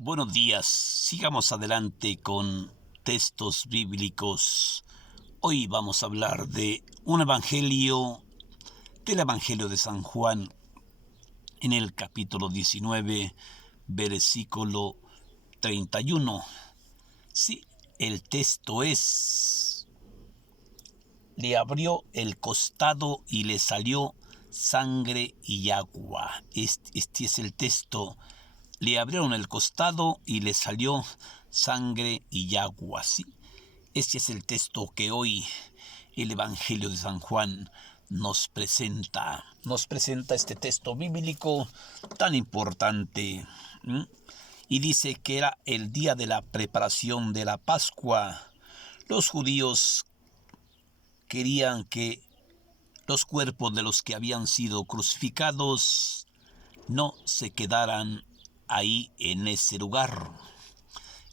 Buenos días, sigamos adelante con textos bíblicos. Hoy vamos a hablar de un evangelio, del Evangelio de San Juan, en el capítulo 19, versículo 31. Sí, el texto es: le abrió el costado y le salió sangre y agua. Este es el texto. Le abrieron el costado y le salió sangre y agua. ¿Sí? Este es el texto que hoy el Evangelio de San Juan nos presenta. Nos presenta este texto bíblico tan importante. Y dice que era el día de la preparación de la Pascua. Los judíos querían que los cuerpos de los que habían sido crucificados no se quedaran ahí en ese lugar.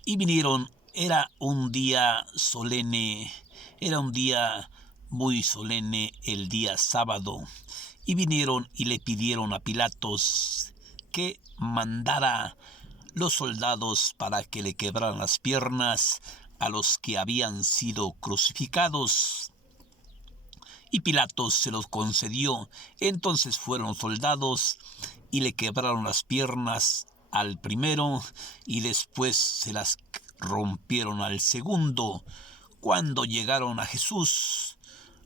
Y vinieron, era un día solemne, era un día muy solemne, el día sábado. Y vinieron y le pidieron a Pilatos que mandara los soldados para que le quebraran las piernas a los que habían sido crucificados. Y Pilatos se los concedió. Entonces fueron los soldados y le quebraron las piernas al primero y después se las rompieron al segundo. Cuando llegaron a Jesús,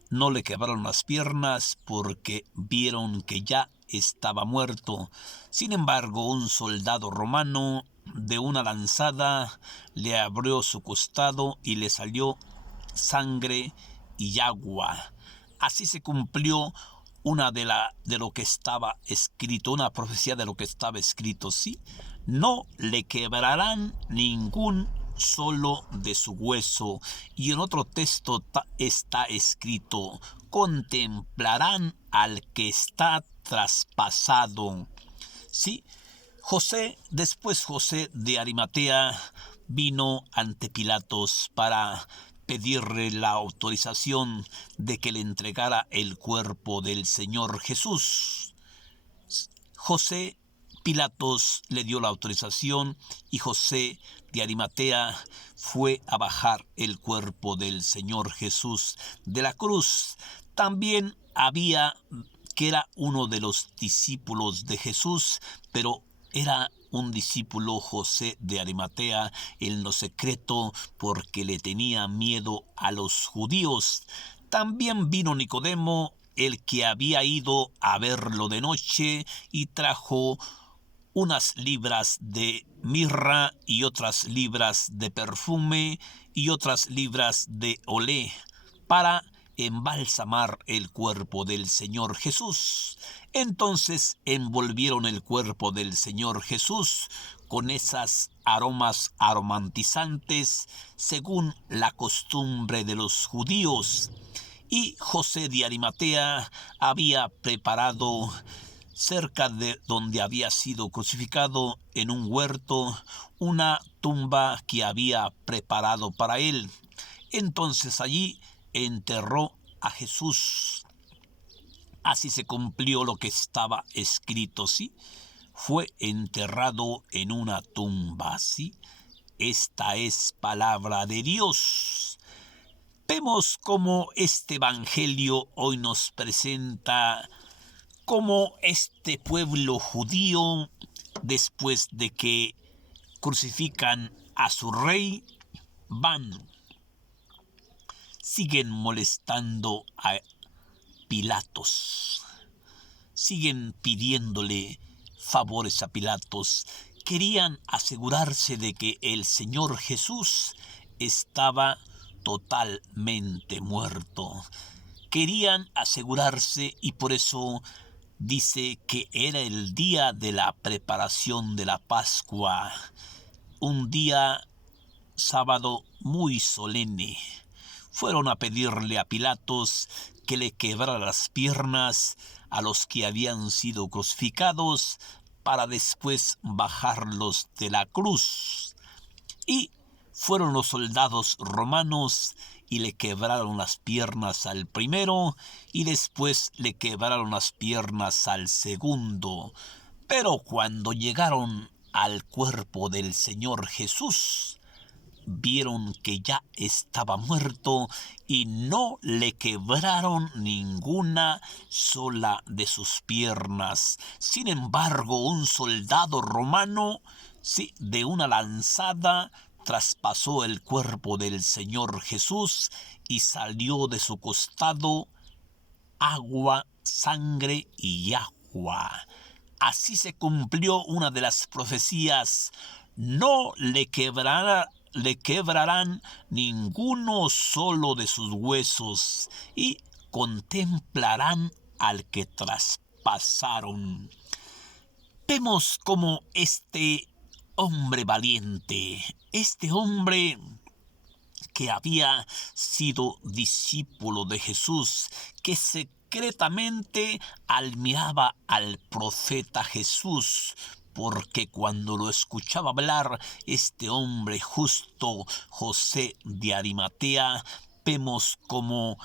no le quebraron las piernas porque vieron que ya estaba muerto. Sin embargo, un soldado romano de una lanzada le abrió su costado y le salió sangre y agua. Así se cumplió de lo que estaba escrito, una profecía de lo que estaba escrito, ¿sí? No le quebrarán ningún solo de su hueso. Y en otro texto está escrito: contemplarán al que está traspasado. ¿Sí? Después José de Arimatea vino ante Pilatos para pedirle la autorización de que le entregara el cuerpo del Señor Jesús. Pilatos le dio la autorización y José de Arimatea fue a bajar el cuerpo del Señor Jesús de la cruz. También había que era uno de los discípulos de Jesús, pero era un discípulo José de Arimatea en lo secreto porque le tenía miedo a los judíos. También vino Nicodemo, el que había ido a verlo de noche, y trajo unas libras de mirra y otras libras de perfume y otras libras de olé para embalsamar el cuerpo del Señor Jesús. Entonces envolvieron el cuerpo del Señor Jesús con esas aromas aromatizantes según la costumbre de los judíos. Y José de Arimatea había preparado cerca de donde había sido crucificado en un huerto una tumba que había preparado para él. Entonces allí enterró a Jesús. Así se cumplió lo que estaba escrito, ¿sí? Fue enterrado en una tumba, ¿sí? Esta es palabra de Dios. Vemos cómo este evangelio hoy nos presenta cómo este pueblo judío, después de que crucifican a su rey, siguen molestando a Pilatos, siguen pidiéndole favores a Pilatos. Querían asegurarse de que el Señor Jesús estaba totalmente muerto. Querían asegurarse, y por eso dice que era el día de la preparación de la Pascua, un día sábado muy solemne. Fueron a pedirle a Pilatos que le quebrara las piernas a los que habían sido crucificados para después bajarlos de la cruz. Y fueron los soldados romanos y le quebraron las piernas al primero y después le quebraron las piernas al segundo. Pero cuando llegaron al cuerpo del Señor Jesús, vieron que ya estaba muerto y no le quebraron ninguna sola de sus piernas. Sin embargo, un soldado romano, sí, de una lanzada, traspasó el cuerpo del Señor Jesús y salió de su costado agua, sangre y agua. Así se cumplió una de las profecías: no le quebrarán ninguno solo de sus huesos, y contemplarán al que traspasaron. Vemos como este hombre valiente, este hombre que había sido discípulo de Jesús, que secretamente admiraba al profeta Jesús, porque cuando lo escuchaba hablar este hombre justo, José de Arimatea, vemos como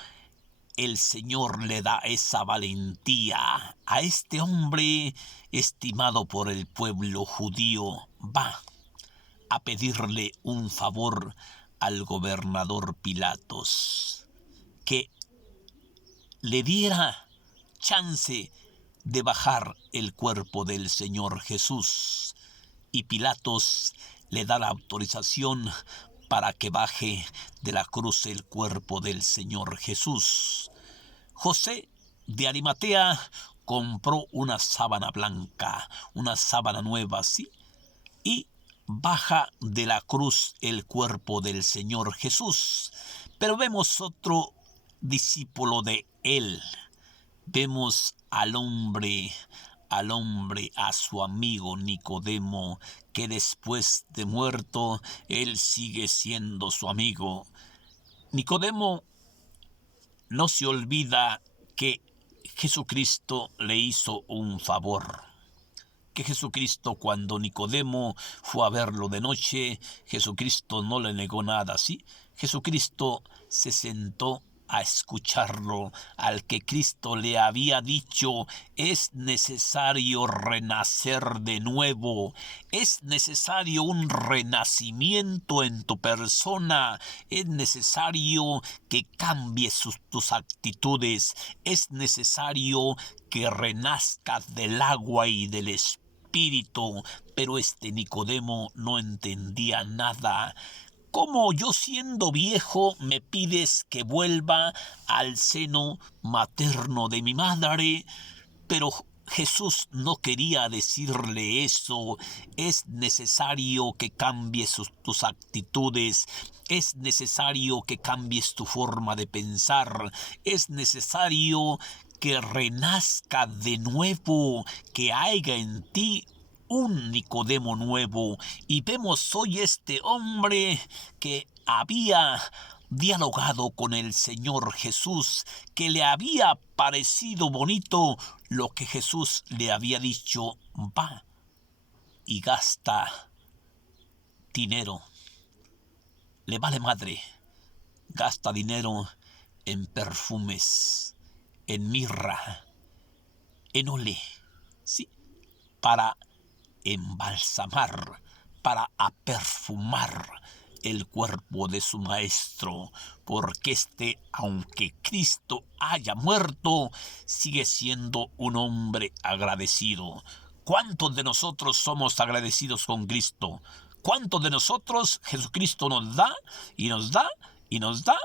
el Señor le da esa valentía a este hombre estimado por el pueblo judío. Va a pedirle un favor al gobernador Pilatos, que le diera chance de bajar el cuerpo del Señor Jesús. Y Pilatos le da la autorización para que baje de la cruz el cuerpo del Señor Jesús. José de Arimatea compró una sábana blanca, una sábana nueva, ¿sí? Y baja de la cruz el cuerpo del Señor Jesús. Pero vemos otro discípulo de él. Vemos al hombre, a su amigo Nicodemo, que después de muerto, él sigue siendo su amigo. Nicodemo no se olvida que Jesucristo le hizo un favor. Que Jesucristo, cuando Nicodemo fue a verlo de noche, Jesucristo no le negó nada, ¿sí? Jesucristo se sentó a escucharlo, al que Cristo le había dicho: es necesario renacer de nuevo, es necesario un renacimiento en tu persona, es necesario que cambies tus actitudes, es necesario que renazcas del agua y del espíritu. Pero este Nicodemo no entendía nada. ¿Cómo yo, siendo viejo, me pides que vuelva al seno materno de mi madre? Pero Jesús no quería decirle eso. Es necesario que cambies tus actitudes, es necesario que cambies tu forma de pensar, es necesario que renazca de nuevo, que haya en ti un Nicodemo nuevo. Y vemos hoy este hombre que había dialogado con el Señor Jesús, que le había parecido bonito lo que Jesús le había dicho. Va y gasta dinero, le vale madre, gasta dinero en perfumes, en mirra, en olé, sí, para embalsamar, para perfumar el cuerpo de su maestro, porque aunque Cristo haya muerto, sigue siendo un hombre agradecido. ¿Cuántos de nosotros somos agradecidos con Cristo? ¿Cuántos de nosotros Jesucristo nos da y nos da y nos da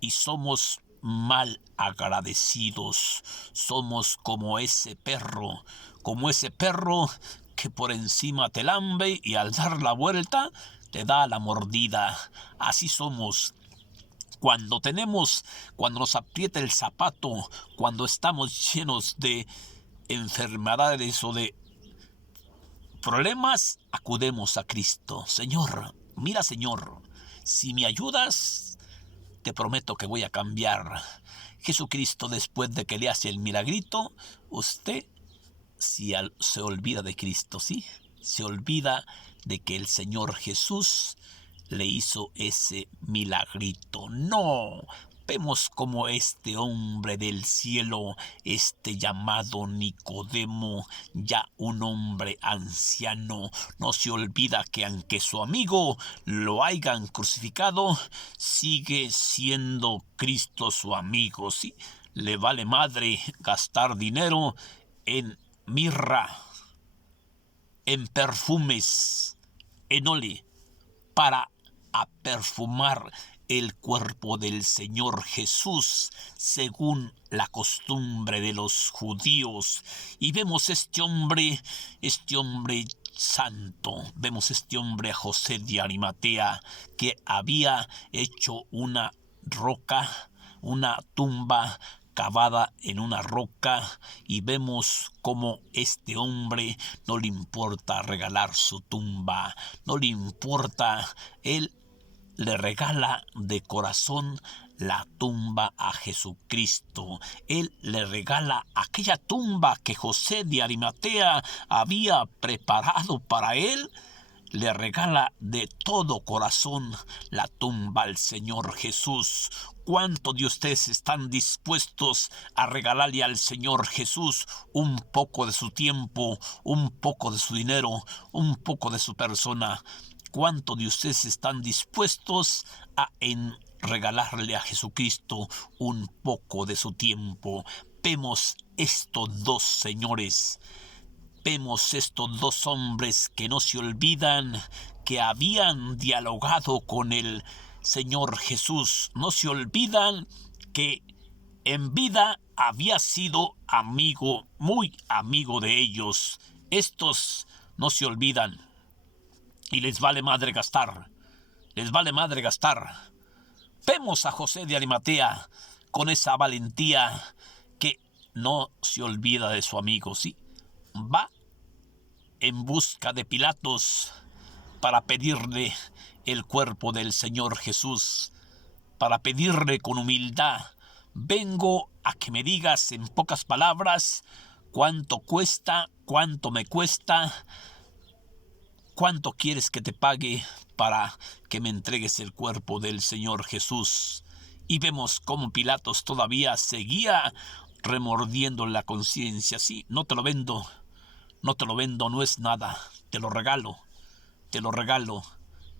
y somos mal agradecidos? Somos como ese perro que por encima te lambe y al dar la vuelta te da la mordida. Así somos. Cuando nos aprieta el zapato, cuando estamos llenos de enfermedades o de problemas, acudemos a Cristo. Señor, mira, Señor, si me ayudas, te prometo que voy a cambiar. Jesucristo, después de que le hace el milagrito, usted se olvida de Cristo, ¿sí? Se olvida de que el Señor Jesús le hizo ese milagrito. No, Vemos como este hombre del cielo, este llamado Nicodemo, ya un hombre anciano, no se olvida que aunque su amigo lo hayan crucificado, sigue siendo Cristo su amigo, ¿sí? Le vale madre gastar dinero en mirra, en perfumes, en ole, para perfumar el cuerpo del Señor Jesús según la costumbre de los judíos. Y vemos este hombre santo, vemos este hombre a José de Arimatea, que había hecho una roca, una tumba cavada en una roca, y vemos cómo este hombre no le importa regalar su tumba, no le importa, él le regala de corazón la tumba a Jesucristo. Él le regala aquella tumba que José de Arimatea había preparado para él. Le regala de todo corazón la tumba al Señor Jesús. ¿Cuántos de ustedes están dispuestos a regalarle al Señor Jesús un poco de su tiempo, un poco de su dinero, un poco de su persona? ¿Cuántos de ustedes están dispuestos a regalarle a Jesucristo un poco de su tiempo? Vemos estos dos señores. Vemos estos dos hombres que no se olvidan que habían dialogado con el Señor Jesús. No se olvidan que en vida había sido amigo, muy amigo de ellos. Estos no se olvidan y les vale madre gastar. Les vale madre gastar. Vemos a José de Arimatea con esa valentía que no se olvida de su amigo, ¿sí? Va en busca de Pilatos para pedirle el cuerpo del Señor Jesús, para pedirle con humildad: vengo a que me digas en pocas palabras cuánto cuesta, cuánto me cuesta, cuánto quieres que te pague para que me entregues el cuerpo del Señor Jesús. Y vemos cómo Pilatos todavía seguía remordiendo la conciencia. Sí, no te lo vendo, no es nada, te lo regalo.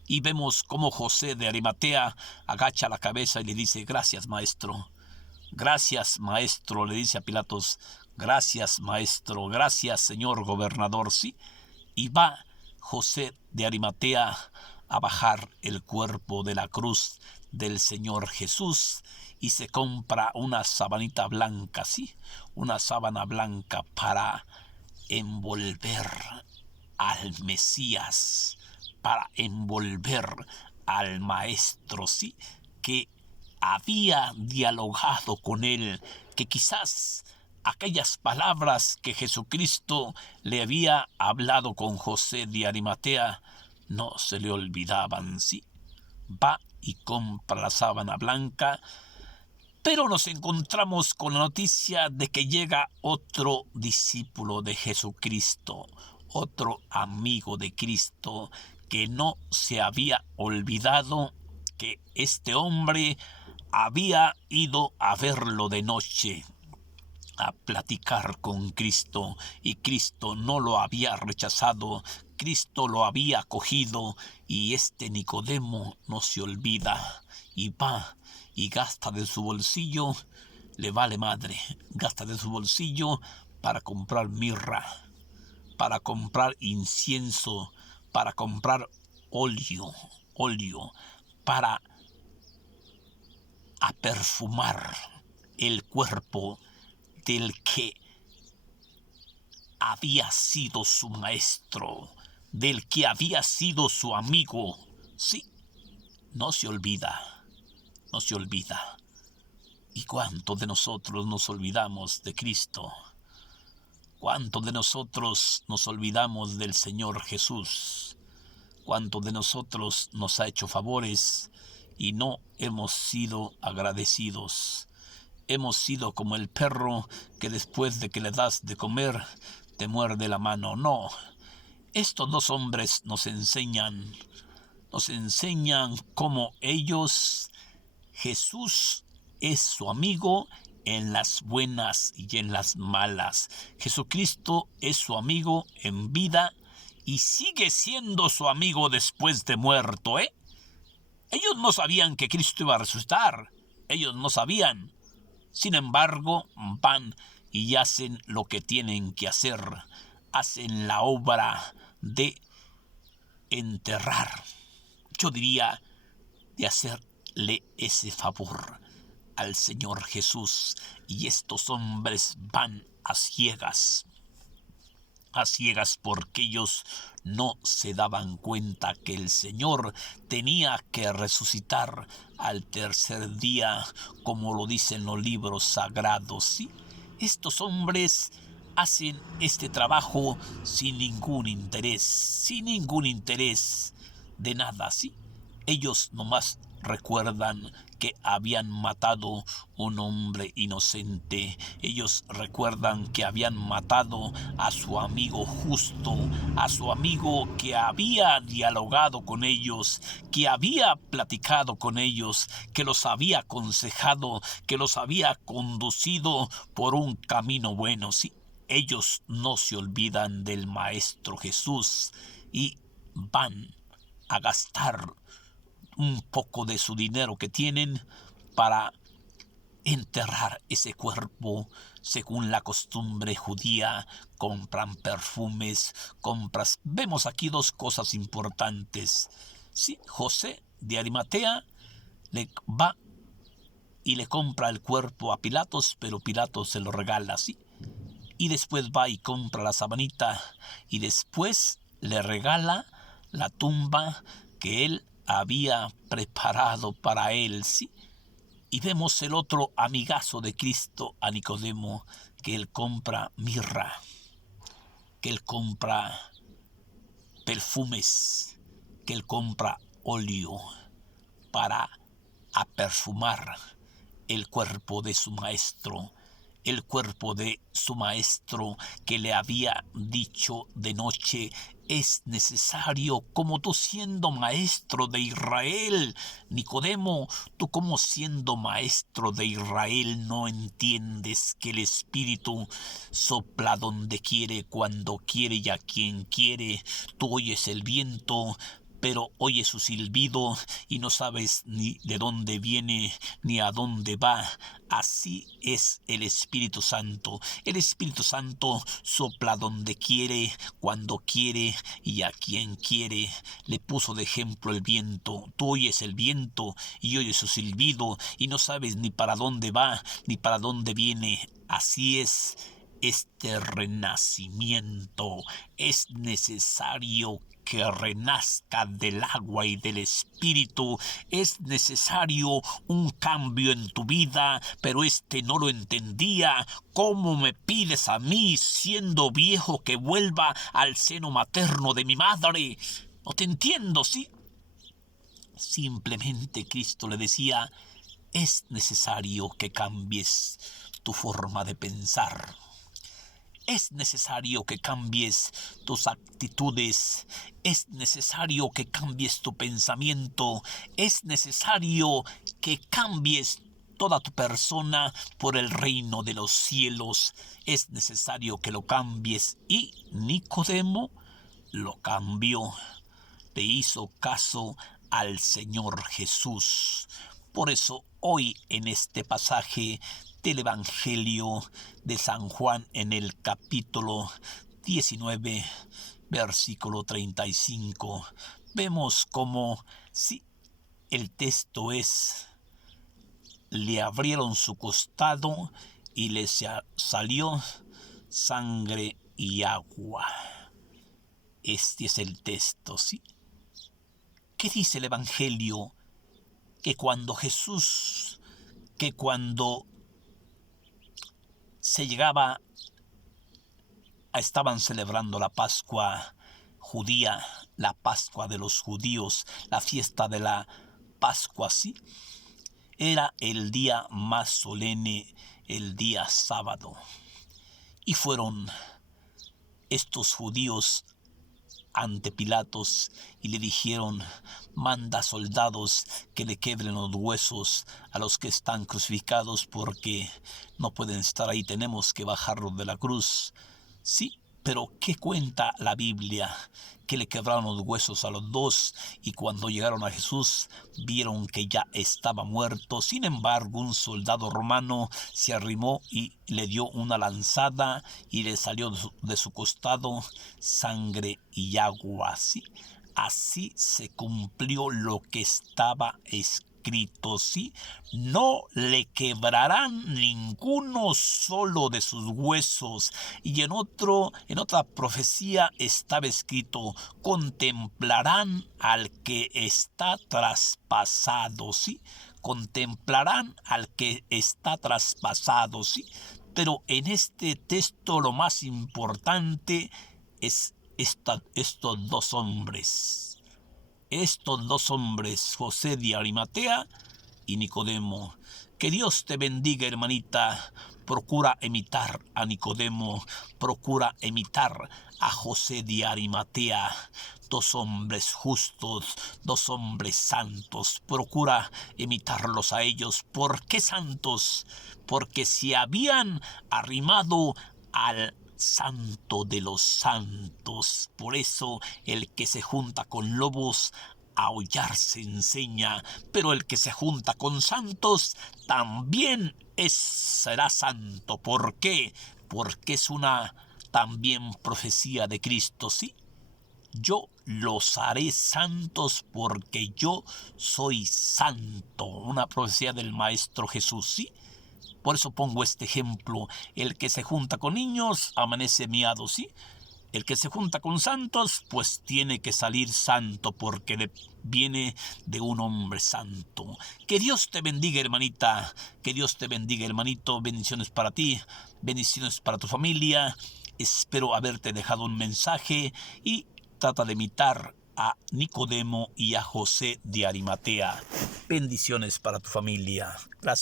Y vemos cómo José de Arimatea agacha la cabeza y le dice: gracias, maestro. Gracias, maestro, le dice a Pilatos. Gracias, maestro. Gracias, señor gobernador. Sí. Y va José de Arimatea a bajar el cuerpo de la cruz del Señor Jesús y se compra una sabanita blanca, sí, una sábana blanca para envolver al Mesías, para envolver al Maestro, sí, que había dialogado con él, que quizás aquellas palabras que Jesucristo le había hablado con José de Arimatea no se le olvidaban, sí. Va y compra la sábana blanca, pero nos encontramos con la noticia de que llega otro discípulo de Jesucristo, otro amigo de Cristo, que no se había olvidado que este hombre había ido a verlo de noche, a platicar con Cristo, y Cristo no lo había rechazado, Cristo lo había acogido, y este Nicodemo no se olvida y va y gasta de su bolsillo, le vale madre, gasta de su bolsillo para comprar mirra, para comprar incienso, para comprar óleo, para perfumar el cuerpo del que había sido su maestro, del que había sido su amigo. Sí, no se olvida. ¿Y cuántos de nosotros nos olvidamos de Cristo? ¿Cuántos de nosotros nos olvidamos del Señor Jesús? ¿Cuántos de nosotros nos ha hecho favores y no hemos sido agradecidos? Hemos sido como el perro que después de que le das de comer te muerde la mano. No, estos dos hombres nos enseñan cómo ellos, Jesús es su amigo en las buenas y en las malas. Jesucristo es su amigo en vida y sigue siendo su amigo después de muerto, ¿eh? Ellos no sabían que Cristo iba a resucitar. Ellos no sabían. Sin embargo, van y hacen lo que tienen que hacer. Hacen la obra de enterrar. Yo diría de hacerle ese favor al Señor Jesús. Y estos hombres van a ciegas porque ellos no se daban cuenta que el Señor tenía que resucitar al tercer día, como lo dicen los libros sagrados, ¿sí? Estos hombres hacen este trabajo sin ningún interés de nada, ¿sí? Ellos nomás recuerdan que habían matado un hombre inocente. Ellos recuerdan que habían matado a su amigo justo, a su amigo que había dialogado con ellos, que había platicado con ellos, que los había aconsejado, que los había conducido por un camino bueno. Sí, ellos no se olvidan del Maestro Jesús y van a gastar un poco de su dinero que tienen para enterrar ese cuerpo según la costumbre judía. Compran perfumes, Vemos aquí dos cosas importantes. Sí, José de Arimatea le va y le compra el cuerpo a Pilatos, pero Pilatos se lo regala, ¿sí? Y después va y compra la sabanita y después le regala la tumba que él había preparado para él, ¿sí? Y vemos el otro amigazo de Cristo, a Nicodemo, que él compra mirra, que él compra perfumes, que él compra óleo para perfumar el cuerpo de su maestro, el cuerpo de su maestro que le había dicho de noche: es necesario, como tú siendo maestro de Israel, Nicodemo, tú como siendo maestro de Israel no entiendes que el Espíritu sopla donde quiere, cuando quiere y a quien quiere. Tú oyes el viento, pero oyes su silbido y no sabes ni de dónde viene ni a dónde va. Así es el Espíritu Santo. El Espíritu Santo sopla donde quiere, cuando quiere y a quien quiere. Le puso de ejemplo el viento. Tú oyes el viento y oyes su silbido y no sabes ni para dónde va ni para dónde viene. Así es este renacimiento. Es necesario que renazca del agua y del Espíritu. Es necesario un cambio en tu vida, pero no lo entendía. ¿Cómo me pides a mí, siendo viejo, que vuelva al seno materno de mi madre? No te entiendo, ¿sí? Simplemente Cristo le decía: es necesario que cambies tu forma de pensar. Es necesario que cambies tus actitudes, es necesario que cambies tu pensamiento, es necesario que cambies toda tu persona por el reino de los cielos. Es necesario que lo cambies. Y Nicodemo lo cambió, le hizo caso al Señor Jesús. Por eso hoy en este pasaje del Evangelio de San Juan, en el capítulo 19, versículo 35, vemos como si el texto es: le abrieron su costado y le salió sangre y agua. Este es el texto, ¿sí? ¿Qué dice el Evangelio? Que cuando se llegaba, estaban celebrando la Pascua judía, la Pascua de los judíos, la fiesta de la Pascua, ¿sí? Era el día más solemne, el día sábado. Y fueron estos judíos ante Pilatos y le dijeron: manda soldados que le quiebren los huesos a los que están crucificados, porque no pueden estar ahí, tenemos que bajarlos de la cruz. Sí, pero ¿qué cuenta la Biblia? Que le quebraron los huesos a los dos, y cuando llegaron a Jesús vieron que ya estaba muerto. Sin embargo, un soldado romano se arrimó y le dio una lanzada y le salió de su costado sangre y agua. ¿Sí? Así se cumplió lo que estaba escrito, ¿sí? No le quebrarán ninguno solo de sus huesos. Y en otra profecía estaba escrito: contemplarán al que está traspasado, ¿sí? Contemplarán al que está traspasado, ¿sí? Pero en este texto lo más importante es estos dos hombres. Estos dos hombres, José de Arimatea y Nicodemo. Que Dios te bendiga, hermanita. Procura imitar a Nicodemo, procura imitar a José de Arimatea. Dos hombres justos, dos hombres santos. Procura imitarlos a ellos. ¿Por qué santos? Porque se habían arrimado al santo de los santos. Por eso el que se junta con lobos a aullar se enseña, pero el que se junta con santos también será santo. ¿Por qué? Porque es una también profecía de Cristo, ¿sí? Yo los haré santos porque yo soy santo. Una profecía del Maestro Jesús, ¿sí? Por eso pongo este ejemplo: el que se junta con niños amanece miado, ¿sí? El que se junta con santos, pues tiene que salir santo, porque viene de un hombre santo. Que Dios te bendiga, hermanita. Que Dios te bendiga, hermanito. Bendiciones para ti, bendiciones para tu familia. Espero haberte dejado un mensaje y trata de imitar a Nicodemo y a José de Arimatea. Bendiciones para tu familia. Gracias.